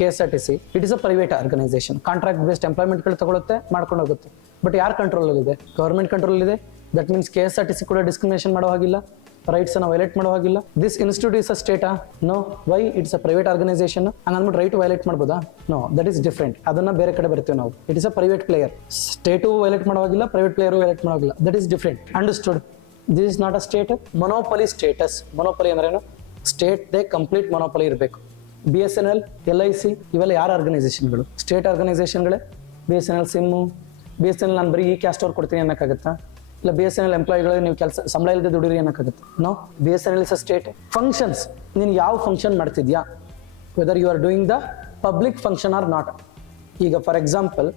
KSRTC it is a private organisation. Contract based ಎಂಪ್ಲಾಯ್ಮೆಂಟ್ಗಳು ತಗೊಳುತ್ತೆ, ಮಾಡ್ಕೊಂಡು ಹೋಗುತ್ತೆ. ಬಟ್ ಯಾರ ಕಂಟ್ರೋಲ್ ಇದೆ, ಗೌರ್ಮೆಂಟ್ ಕಂಟ್ರೋಲ್ ಇದೆ. ದಟ್ ಮೀನ್ಸ್ KSRTC ಕೂಡ ಡಿಸ್ಕ್ರಿಮಿನೇಷನ್ ಮಾಡೋ ಹಾಗಿಲ್ಲ, ರೈಟ್ಸ್ ಅನ್ನ ವೈಲೇಟ್ ಮಾಡೋ ಹಾಗಿಲ್ಲ. ದಿಸ್ ಇನ್ಸ್ಟಿಟ್ಯೂಟ್ ಇಸ್ ಅ ಸ್ಟೇಟಾ? No. Why? It's a private organisation. ಹಂಗಂದ್ಬಿಟ್ಟು ರೈಟ್ ವೈಲೇಟ್ ಮಾಡ್ಬೋದಾ? No, that is different. ಅದನ್ನ ಬೇರೆ ಕಡೆ ಬರ್ತೀವಿ ನಾವು. It is a private player. State violate ಮಾಡೋವಾಗಿಲ್ಲ, ಪ್ರೈವೇಟ್ ಪ್ಲೇಯರು ವೈಲೇಟ್ ಮಾಡೋಗಿಲ್ಲ. That is different. Understood? This is not a state. Monopoly status. ಮೊನೋಪಲಿ ಅಂದ್ರೇನು? ಸ್ಟೇಟ್ ದೇ ಕಂಪ್ಲೀಟ್ ಮೊನೋಪಲಿ ಇರಬೇಕು. BSNL, LIC ಇವೆಲ್ಲ ಯಾರ ಆರ್ಗನೈಸೇಷನ್ಗಳು? ಸ್ಟೇಟ್ ಆರ್ಗನೈಸೇಷನ್ಗಳೇ. BSNL ಸಿಮ್ಮು, BSNL ನಾನು ಬರೀ ಈ ಕ್ಯಾಸ್ಟ್ ಅವ್ರು ಕೊಡ್ತೀನಿ ಅನ್ನೋಕ್ಕಾಗತ್ತಾ? ಇಲ್ಲ BSNL ಎಂಪ್ಲಾಯಿಗಳು ನೀವು ಕೆಲಸ ಸಂಬಳ ಇಲ್ಲದೆ ದುಡಿರಿ ಅನ್ನೋಕ್ಕಾಗುತ್ತೆ? No. BSNL is a state. Functions, ನೀನು ಯಾವ ಫಂಕ್ಷನ್ ಮಾಡ್ತಿದ್ಯಾ, whether you are doing the public function or not. ಈಗ ಫಾರ್ ಎಕ್ಸಾಂಪಲ್,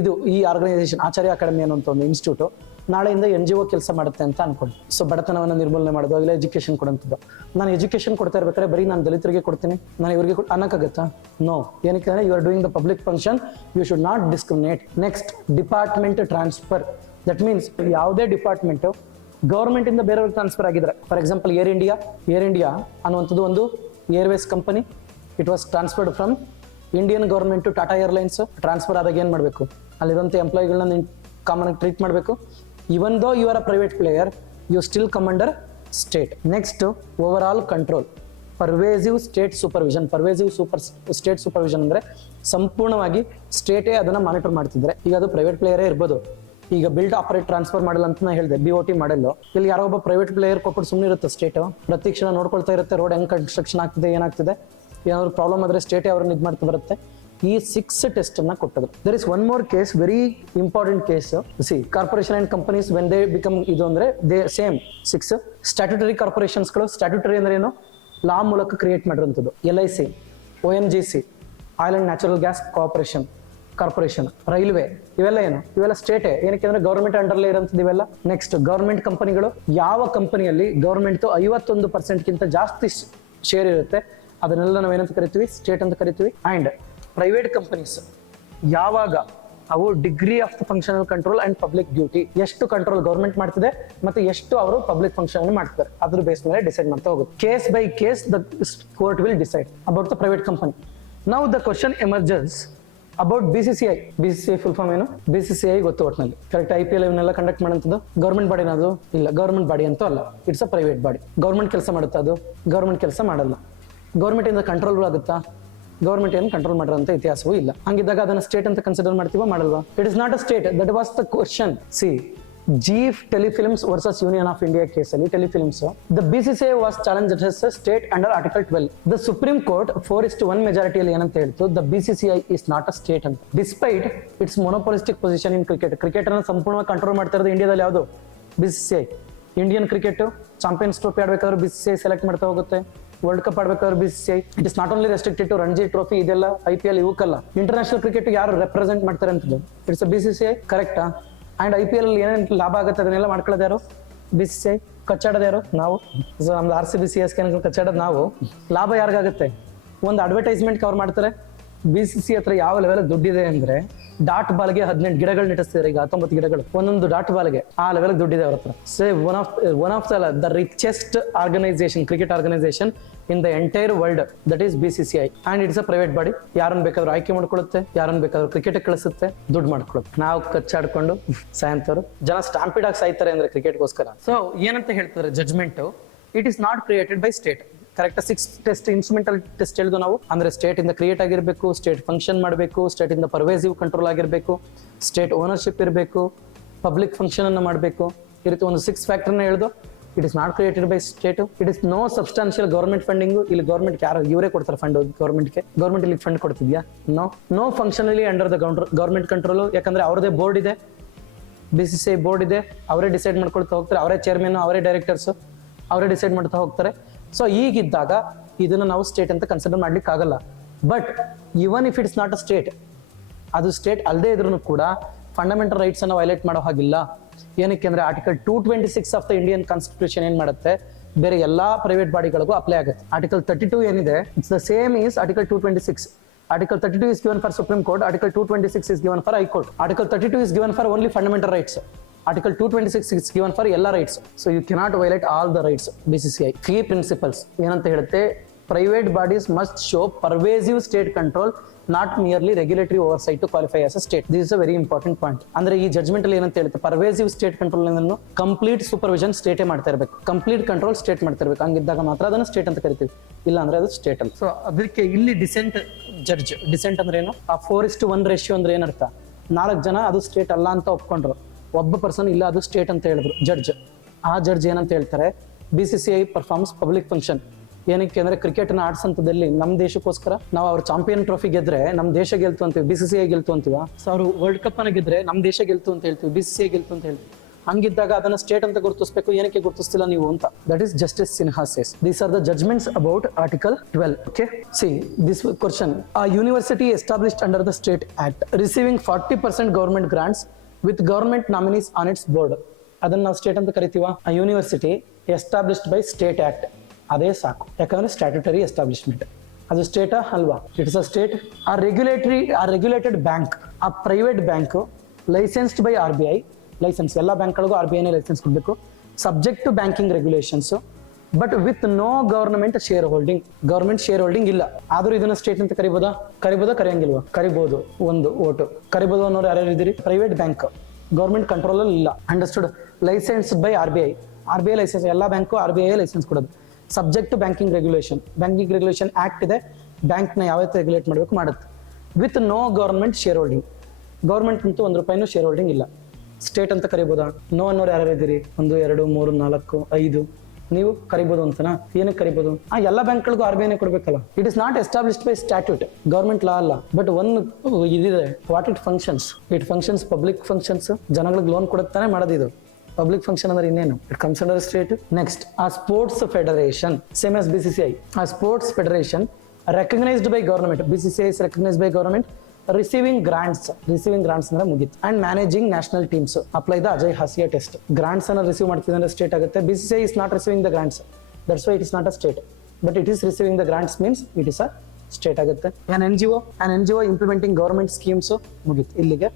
ಇದು ಈ ಆರ್ಗನೈಸೇಷನ್ ಆಚಾರ್ಯ ಅಕಾಡೆಮಿ ಅನ್ನೋ ಒಂದು ಇನ್ಸ್ಟಿಟ್ಯೂಟು ನಾಳೆಯಿಂದ NGO ಕೆಲಸ ಮಾಡುತ್ತೆ ಅಂತ ಅನ್ಕೊಳ್ಳಿ. ಸೊ ಬಡತನವನ್ನು ನಿರ್ಮೂಲನೆ ಮಾಡೋದು, ಇಲ್ಲ ಎಜುಕೇಶನ್ ಕೊಡೋಂಥದ್ದು. ನಾನು ಎಜುಕೇಶನ್ ಕೊಡ್ತಾ ಇರ್ಬೇಕಾದ್ರೆ ಬರೀ ನಾನು ದಲಿತರಿಗೆ ಕೊಡ್ತೀನಿ, ನಾನು ಇವರಿಗೆ ಅನ್ನಕ್ಕಾಗತ್ತಾ? ನೋ. ಏನಕ್ಕೆ ಅಂದ್ರೆ you are doing the public function, you should not discriminate. Next, department transfer. That means ಯಾವುದೇ ಡಿಪಾರ್ಟ್ಮೆಂಟ್ ಗೌರ್ಮೆಂಟ್ ಇಂದ ಬೇರೆಯವ್ರಿಗೆ ಟ್ರಾನ್ಸ್ಫರ್ ಆಗಿದ್ರೆ, ಫಾರ್ ಎಕ್ಸಾಂಪಲ್ ಏರ್ ಇಂಡಿಯಾ ಅನ್ನುವಂಥದ್ದು ಒಂದು airways company. It was transferred from Indian government to Tata airlines. Transfer ಆದಾಗ ಏನು ಮಾಡಬೇಕು, ಅಲ್ಲಿರುವಂಥ ಎಂಪ್ಲಾಯಿಗಳನ್ನ ನೀನು ಕಾಮನ್ ಆಗಿ ಟ್ರೀಟ್ ಮಾಡಬೇಕು. Even though you are a private player, you still come under state. Next, overall control. Pervasive state supervision. State supervision ಅಂದರೆ ಸಂಪೂರ್ಣವಾಗಿ ಸ್ಟೇಟೇ ಅದನ್ನು ಮಾನಿಟರ್ ಮಾಡ್ತಿದ್ರೆ. ಈಗ ಅದು ಪ್ರೈವೇಟ್ ಪ್ಲೇಯರೇ ಇರ್ಬೋದು. ಈಗ ಬಿಲ್ಡ್, ಆಪರೇಟ್, ಟ್ರಾನ್ಸ್ಫರ್ ಮಾಡಲ್ ಅಂತ ನಾ ಹೇಳಿದೆ, BOT ಮಾಡಲ್ಲು. ಇಲ್ಲಿ ಯಾರೋ ಒಬ್ಬ ಪ್ರೈವೇಟ್ ಪ್ಲೇಯರ್ ಕೊಟ್ಬಿಟ್ಟು ಸುಮ್ಮನೆ ಇರುತ್ತೆ. ಸ್ಟೇಟ್ ಪ್ರತಿ ಕ್ಷಣ ನೋಡ್ಕೊಳ್ತಾ ಇರುತ್ತೆ, ರೋಡ್ ಹೆಂಗ್ ಕನ್ಸ್ಟ್ರಕ್ಷನ್ ಆಗ್ತಿದೆ, ಏನಾಗ್ತಿದೆ, ಏನಾದ್ರು ಪ್ರಾಬ್ಲಮ್ ಆದ್ರೆ ಸ್ಟೇಟೇ ಅವ್ರನ್ನ ಇದು ಮಾಡ್ತಾ ಬರುತ್ತೆ. ಈ 6 ಟೆಸ್ಟ್ ಅನ್ನ ಕೊಟ್ಟರು. There is one more case, very important case. See, corporation and companies when they become ಇದು ಅಂದ್ರೆ ದೇ ಸೇಮ್ 6 ಸ್ಟ್ಯಾಟ್ಯೂಟರಿ ಕಾರ್ಪೊರೇಷನ್ಸ್ಗಳು. ಸ್ಟ್ಯಾಟ್ಯೂಟರಿ ಅಂದ್ರೆ ಏನು, ಲಾ ಮೂಲಕ ಕ್ರಿಯೇಟ್ ಮಾಡಿರುವಂಥದ್ದು. LIC, ONGC, oil and natural gas corporation, railway, ಇವೆಲ್ಲ ಏನು, ಇವೆಲ್ಲ ಸ್ಟೇಟೇ. ಏನಕ್ಕೆ ಅಂದ್ರೆ ಗೌರ್ಮೆಂಟ್ ಅಂಡರ್ಲೇ ಇರೋಂಥದ್ದು ಇವೆಲ್ಲ. ನೆಕ್ಸ್ಟ್, ಗೌರ್ಮೆಂಟ್ ಕಂಪನಿಗಳು. ಯಾವ ಕಂಪನಿಯಲ್ಲಿ ಗೌರ್ಮೆಂಟ್ 51% ಜಾಸ್ತಿ ಶೇರ್ ಇರುತ್ತೆ ಅದನ್ನೆಲ್ಲ ನಾವೇನಂತ ಕರಿತೀವಿ, ಸ್ಟೇಟ್ ಅಂತ ಕರಿತೀವಿ. ಅಂಡ್ ಪ್ರೈವೇಟ್ ಕಂಪನೀಸ್ ಯಾವಾಗ ಅವು degree of the functional control and public duty, ಎಷ್ಟು ಕಂಟ್ರೋಲ್ ಗೌರ್ಮೆಂಟ್ ಮಾಡ್ತಿದೆ ಮತ್ತೆ ಎಷ್ಟು ಅವರು ಪಬ್ಲಿಕ್ ಫಂಕ್ಷನ್ ಮಾಡ್ತಾರೆ, ಅದ್ರ ಬೇಸ್ ಮೇಲೆ ಡಿಸೈಡ್ ಮಾಡ್ತಾ ಹೋಗುತ್ತೆ. Case by case the court will decide about the private company. Now the question emerges about BCCI. BCCI full form ಏನು? BCCI ಗೊತ್ತು ಒಟ್ಟಿನಲ್ಲಿ, ಕರೆಕ್ಟ್. IPL ಇವನ್ನೆಲ್ಲ ಕಂಡಕ್ಟ್ ಮಾಡೋಂಥದ್ದು ಗೌರ್ಮೆಂಟ್ ಬಾಡಿನ? ಅದು ಇಲ್ಲ, ಗೌರ್ಮೆಂಟ್ ಬಾಡಿ ಅಂತೂ ಅಲ್ಲ, it's a private body. Government ಕೆಲಸ ಮಾಡುತ್ತಾ? ಅದು ಗೌರ್ಮೆಂಟ್ ಕೆಲಸ ಮಾಡಲ್ಲ. ಗೌರ್ಮೆಂಟ್ ಇಂದ ಕಂಟ್ರೋಲ್ ಆಗುತ್ತಾ? ಗೌರ್ಮೆಂಟ್ ಏನು ಕಂಟ್ರೋಲ್ ಮಾಡಿರೋಂಥ ಇತಿಹಾಸವೂ ಇಲ್ಲ. ಹಂಗಿದ್ದಾಗ ಅದನ್ನ ಸ್ಟೇಟ್ ಅಂತ ಕನ್ಸಿಡರ್ ಮಾಡ್ತೀವ, ಮಾಡಲ್ವಾ? It is not a state. That was the question. See, Zee telefilms versus union of India ಕೇಸಲ್ಲಿ telefilms the BCCI was challenge as state under article 12. The supreme court 4:1 ಮೆಜಾರಿಟಿಯಲ್ಲಿ ಏನಂತ ಹೇಳ್ತು, the BCCI is not a state ಅಂತ. Despite its monopolistic position in cricket. Cricket ಅನ್ನು ಸಂಪೂರ್ಣವಾಗಿ control ಮಾಡ್ತಾ ಇರೋದು ಇಂಡಿಯಾದಲ್ಲಿ ಯಾವುದು? BCCI. Indian cricket champions trophy ಆಡ್ಬೇಕಾದ್ರೆ BCCI ಸೆಲೆಕ್ಟ್ ಮಾಡ್ತಾ ಹೋಗುತ್ತೆ. ವರ್ಲ್ಡ್ ಕಪ್ ಆಡ್ಬೇಕಾದ್ರೆ BCCI. It is not only restricted to Ranji trophy, ಇದೆಲ್ಲ IPL ಇವಕ್ಕಲ್ಲ. ಇಂಟರ್ನ್ಯಾಷನಲ್ ಕ್ರಿಕೆಟ್ ಯಾರು ರೆಪ್ರೆಸೆಂಟ್ ಮಾಡ್ತಾರೆ ಅಂತದ್ದು ಇಟ್ಸ್ BCCI, ಕರೆಕ್ಟಾ? ಅಂಡ್ IPL ಏನೇನು ಲಾಭ ಆಗುತ್ತೆ ಅದನ್ನೆಲ್ಲ ಮಾಡ್ಕೊಳ್ಳೋದು ಯಾರು? BCCI. ಕಚ್ಚಾಡೋದು ಯಾರು? ನಾವು. ಸೊ ನಮ್ದು RCB CSK ಕಚ್ಚಾಡೋದು ನಾವು. ಲಾಭ ಯಾರಿಗಾಗುತ್ತೆ? ಒಂದು ಅಡ್ವರ್ಟೈಸ್ಮೆಂಟ್ ಕವರ್ ಮಾಡ್ತಾರೆ. BCCI ಹತ್ರ ಯಾವ ಲೆವೆಲ್ ದುಡ್ಡಿದೆ ಅಂದ್ರೆ ಡಾಟ್ ಬಾಲ್ಗೆ 18 ಗಿಡಗಳು ನೆಟ್ಟಿಸ್ತಾರೆ. ಈಗ 19 ಗಿಡಗಳು ಒಂದೊಂದು ಡಾಟ್ ಬಾಲ್ಗೆ, ಆ ಲೆವೆಲ್ ದುಡ್ಡಿದೆ ಅವ್ರ ಹತ್ರ. So one of the richest organisation, cricket organisation in the entire world, that is BCCI. And it's a private body. ಯಾರನ್ನ ಬೇಕಾದ್ರೂ ಆಯ್ಕೆ ಮಾಡ್ಕೊಳ್ಳುತ್ತೆ, ಯಾರನ್ನ ಬೇಕಾದ್ರೂ ಕ್ರಿಕೆಟ್ ಕಳಿಸುತ್ತೆ, ದುಡ್ಡು ಮಾಡ್ಕೊಳ್ಳುತ್ತೆ. ನಾವು ಕಚ್ಚಾಡ್ಕೊಂಡು ಸಾಯಂತವ್ರು ಜನ ಸ್ಟಾಂಪಿಡ್ ಆಗಿ ಸಾಯ್ತಾರೆ ಅಂದ್ರೆ ಕ್ರಿಕೆಟ್ಗೋಸ್ಕರ. ಸೊ ಏನಂತ ಹೇಳ್ತಾರೆ judgement? It is not created by state. Correct. 6 test instrumental test ಹೇಳಿದ್ವು ನಾವು. ಅಂದ್ರೆ ಸ್ಟೇಟ್ ಇಂದ ಕ್ರಿಯೇಟ್ ಆಗಿರ್ಬೇಕು, ಸ್ಟೇಟ್ ಫಂಕ್ಷನ್ ಮಾಡಬೇಕು, ಸ್ಟೇಟ್ ಇಂದ ಪರ್ವೇಸಿವ್ ಕಂಟ್ರೋಲ್ ಆಗಿರ್ಬೇಕು, ಸ್ಟೇಟ್ ಓನರ್ಶಿಪ್ ಇರಬೇಕು, ಪಬ್ಲಿಕ್ ಫಂಕ್ಷನ್ ಅನ್ನು ಮಾಡಬೇಕು. ಈ ರೀತಿ ಒಂದು 6 ಫ್ಯಾಕ್ಟರ್ನ ಹೇಳಿದು. It is not created by state. It is no substantial government funding. ಇಲ್ಲಿ ಗೌರ್ಮೆಂಟ್ ಯಾರು ಇವರೇ ಕೊಡ್ತಾರೆ ಫಂಡ್ ಗೌರ್ಮೆಂಟ್ಗೆ. ಗೌರ್ಮೆಂಟ್ ಇಲ್ಲಿ ಫಂಡ್ ಕೊಡ್ತಿದ್ಯಾ? No functionally under the government control. ಯಾಕಂದ್ರೆ ಅವ್ರದೇ ಬೋರ್ಡ್ ಇದೆ, BCCI ಬೋರ್ಡ್ ಇದೆ. ಅವರೇ ಡಿಸೈಡ್ ಮಾಡ್ಕೊಳ್ತಾ ಹೋಗ್ತಾರೆ. ಅವರೇ ಚೇರ್ಮನ್, ಅವರೇ ಡೈರೆಕ್ಟರ್ಸ್, ಅವರೇ ಡಿಸೈಡ್ ಮಾಡ್ತಾ ಹೋಗ್ತಾರೆ. ಸೊ ಈಗಿದ್ದಾಗ ಇದನ್ನು ನಾವು ಸ್ಟೇಟ್ ಅಂತ ಕನ್ಸಿಡರ್ ಮಾಡ್ಲಿಕ್ಕೆ ಆಗಲ್ಲ. But even if it's not a state, ಅದು ಸ್ಟೇಟ್ ಅಲ್ಲದೆ ಇದ್ರೂ ಕೂಡ ಫಂಡಮೆಂಟಲ್ ರೈಟ್ಸ್ ಅನ್ನು ವೈಲೇಟ್ ಮಾಡೋ ಹಾಗಿಲ್ಲ. ಏನಕ್ಕೆ ಅಂದ್ರೆ article 226 of the Indian constitution ಏನ್ ಮಾಡುತ್ತೆ, ಬೇರೆ ಎಲ್ಲಾ ಪ್ರೈವೇಟ್ ಬಾಡಿಗಳಿಗೂ ಅಪ್ಲೈ ಆಗುತ್ತೆ. ಆರ್ಟಿಕಲ್ 32 ಏನಿದೆ, it's the same is article 226. Article 32 is given for Supreme Court. Article 226 is given for High Court. Article 32 is given for only fundamental rights. Article 226 is given for ಎಲ್ಲ rights. So you cannot violate all the rights. BCCI key principles ಏನಂತ ಹೇಳುತ್ತೆ? Private bodies must show pervasive state control, not merely regulatory oversight to qualify as a state. This is a very important point. ಅಂದ್ರೆ ಈ judgment ಅಲ್ಲಿ ಏನಂತ ಹೇಳುತ್ತೆ? Pervasive state control ಅನ್ನು complete supervision ಸ್ಟೇಟೇ ಮಾಡ್ತಾ ಇರಬೇಕು, ಕಂಪ್ಲೀಟ್ ಕಂಟ್ರೋಲ್ ಸ್ಟೇಟ್ ಮಾಡ್ತಾ ಇರಬೇಕು. ಹಂಗಿದ್ದಾಗ ಮಾತ್ರ ಅದನ್ನು ಸ್ಟೇಟ್ ಅಂತ ಕರಿತೀವಿ, ಇಲ್ಲ ಅಂದ್ರೆ ಅದು ಸ್ಟೇಟ್ ಅಲ್ಲ. ಸೊ ಅದಕ್ಕೆ ಇಲ್ಲಿ ಡಿಸೆಂಟ್ ಜಡ್ಜ್. ಡಿಸೆಂಟ್ ಅಂದ್ರೆ ಏನು? ಆ 4:1 ರೇಷಿಯೋ ಅಂದ್ರೆ ಏನರ್ಥ? 4 ಜನ ಅದು ಸ್ಟೇಟ್ ಅಲ್ಲ ಅಂತ ಒಪ್ಕೊಂಡ್ರು, ಒಬ್ಬ ಪರ್ಸನ್ ಇಲ್ಲ ಅದು ಸ್ಟೇಟ್ ಅಂತ ಹೇಳಿದ್ರು ಜಡ್ಜ್. ಆ ಜಡ್ಜ್ ಏನಂತ ಹೇಳ್ತಾರೆ? BCCI performs public function. ಏನಕ್ಕೆ ಅಂದ್ರೆ ಕ್ರಿಕೆಟ್ ನ ಆಡ್ಸಂತದಲ್ಲಿ ನಮ್ಮ ದೇಶಕ್ಕೋಸ್ಕರ ನಾವು ಅವ್ರ ಚಾಂಪಿಯನ್ ಟ್ರೋಫಿ ಗೆದ್ರೆ ನಮ್ಮ ದೇಶ ಗೆಲ್ತು ಅಂತೀವಿ, BCCI ಗೆಲ್ತು ಅಂತೀವ. ಸೊ ಅವರು ವರ್ಲ್ಡ್ ಕಪ್ ಅನ್ನ ಗೆದ್ರೆ ನಮ್ಮ ದೇಶ ಗೆಲ್ತು ಅಂತ ಹೇಳ್ತೀವಿ, BCCI ಗೆಲ್ತು ಅಂತ ಹೇಳ್ತೀವಿ. ಹಂಗಿದ್ದಾಗ ಅದನ್ನ ಸ್ಟೇಟ್ ಅಂತ ಗುರುತಿಸಬೇಕು. ಏನಕ್ಕೆ ಗುರುತಿಸ್ತಿಲ್ಲ ನೀವು ಅಂತ? That is justice Sinha says. These are the judgements about article 12. Okay, see this question. A university established under the state act receiving 40% government grants with government nominees on its board, ಅದನ್ನ ನಾವು state ಅಂತ ಕರಿತೀವ? A university established by state act, ಅದೇ ಸಾಕು. ಯಾಕಂದ್ರೆ statutory establishment, ಅದು ಸ್ಟೇಟಾ ಅಲ್ವಾ? It's a state. A regulated bank, a private bank licensed by RBI. Licence ಎಲ್ಲ ಬ್ಯಾಂಕ್ಗಳಿಗೂ RBIನೇ ಲೈಸೆನ್ಸ್ ಕೊಡಬೇಕು, subject to banking regulations, but with no government share holding. Government share holding ಇಲ್ಲ. ಆದ್ರೂ ಇದನ್ನ ಸ್ಟೇಟ್ ಅಂತ ಕರಿಬೋದಾ? ಕರಿಯಂಗಿಲ್ವಾ? ಕರಿಬಹುದು. ಒಂದು ಓಟು ಕರಿಬಹುದು ಅನ್ನೋರು ಯಾರ್ಯಾರು ಇದ್ದೀರಿ? ಪ್ರೈವೇಟ್ ಬ್ಯಾಂಕ್, ಗವರ್ಮೆಂಟ್ ಕಂಟ್ರೋಲ್ ಅಲ್ಲಿ ಇಲ್ಲ. Understood? Licence by RBI licence, ಎಲ್ಲ ಬ್ಯಾಂಕು RBI ಲೈಸೆನ್ಸ್ ಕೊಡೋದು. Subject to banking regulation act ಇದೆ, ಬ್ಯಾಂಕ್ ನ ಯಾವ ರೀತಿ ರೆಗ್ಯುಲೇಟ್ ಮಾಡಬೇಕು ಮಾಡುತ್ತೆ. With no government share holding, government ಅಂತೂ ₹1 ಶೇರ್ ಹೋಲ್ಡಿಂಗ್ ಇಲ್ಲ. ಸ್ಟೇಟ್ ಅಂತ ಕರಿಬೋದಾ? ನೋ ಅನ್ನೋರು ಯಾರು ಇದ್ದೀರಿ? 1 2 3 4 5 ನೀವು ಕರಿಬೋದು ಅಂತನಾ? ಏನಕ್ಕೆ ಕರಿಬೋದು? ಎಲ್ಲ ಬ್ಯಾಂಕ್ಗಳಿಗೂ RBIನೇ ಕೊಡ್ಬೇಕಲ್ಲ. It is not established by statute, government law ಅಲ್ಲ. ಬಟ್ ಇದಿದೆ, what it functions public functions. ಜನಗಳಿಗೆ ಲೋನ್ ಕೊಡುತ್ತಾನೆ ಮಾಡೋದಿದು. ಪಬ್ಲಿಕ್ ಫಂಕ್ಷನ್ ಅಂದ್ರೆ ಇನ್ನೇನು? It comes under state. Next, a sports federation same as BCCI. A sports federation recognised by government. BCCI is recognised by government. Receiving grants ಅಂದ್ರೆ ಮುಗಿತು. And managing national teams. Apply the Ajay Hasia test. Grants ಅನ್ನ receive ಮಾಡ್ತಿದ್ರೆ state ಆಗುತ್ತೆ. BCCI is not receiving the grants, that's why it is not a state. But it is receiving the grants means it is a state ಆಗುತ್ತೆ. an NGO implementing government schemes ಮುಗಿತು. ಇಲ್ಲಿಗೆ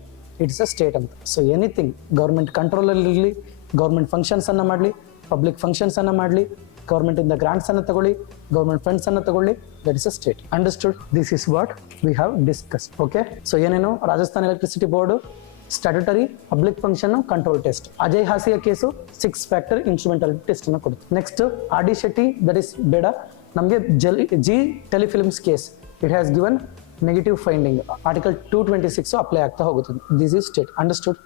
it's a state ಅಂತ. So anything government control ಅಲ್ಲಿ ಇರಲಿ, government functions ಅನ್ನ ಮಾಡಲಿ, public functions ಅನ್ನ ಮಾಡಲಿ, ಗವರ್ಮೆಂಟ್ ಇಂದ ಗ್ರಾಂಟ್ಸ್ ಅನ್ನ ತಗೊಳ್ಳಿ, ಗವರ್ಮೆಂಟ್ ಫಂಡ್ಸ್ ಅನ್ನ ತಗೊಳ್ಳಿ, that is a state. Understood? This is what we have discuss. Okay, so ಏನೇನು? Rajasthan electricity board, statutory, public function, control test. Ajay Hasia case 6 factor instrumentality test ಅನ್ನು ಕೊಡುತ್ತೆ. Next RD Shetty, that is ಬೇಡ ನಮಗೆ. Zee telefilms case, it has given negative finding. Article 226 apply ಆಗ್ತಾ ಹೋಗುತ್ತದೆ. This is state. Understood?